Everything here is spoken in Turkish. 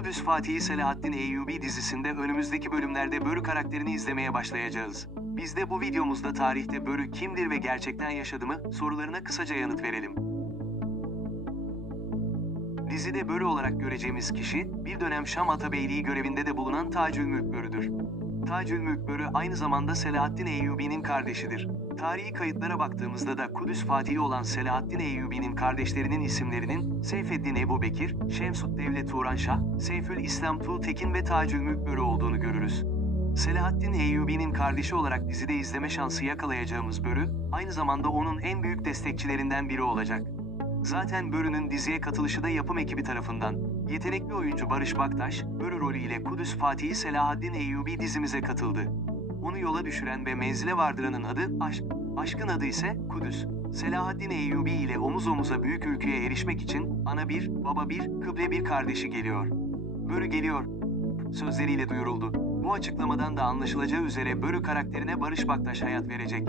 Kudüs Fatihi Selahaddin Eyyubi dizisinde önümüzdeki bölümlerde Börü karakterini izlemeye başlayacağız. Biz de bu videomuzda tarihte Börü kimdir ve gerçekten yaşadı mı sorularına kısaca yanıt verelim. Dizide Börü olarak göreceğimiz kişi, bir dönem Şam Atabeyliği görevinde de bulunan Tacülmülk Börü'dür. Tacülmülk Börü aynı zamanda Selahaddin Eyyubi'nin kardeşidir. Tarihi kayıtlara baktığımızda da Kudüs Fatihi olan Selahaddin Eyyubi'nin kardeşlerinin isimlerinin Seyfeddin Ebu Bekir, Şemsut Devlet Turan Şah, Seyfül İslam Tuğ Tekin ve Tacülmülk Börü olduğunu görürüz. Selahaddin Eyyubi'nin kardeşi olarak dizide izleme şansı yakalayacağımız Börü, aynı zamanda onun en büyük destekçilerinden biri olacak. Zaten Börü'nün diziye katılışı da yapım ekibi tarafından. Yetenekli oyuncu Barış Baktaş, Börü rolüyle Kudüs Fatihi Selahaddin Eyyubi dizimize katıldı. Onu yola düşüren ve menzile vardıranın adı Aşk. Aşkın adı ise Kudüs. Selahaddin Eyyubi ile omuz omuza büyük ülküye erişmek için ana bir, baba bir, kıble bir kardeşi geliyor. Börü geliyor. Sözleriyle duyuruldu. Bu açıklamadan da anlaşılacağı üzere Börü karakterine Barış Baktaş hayat verecek.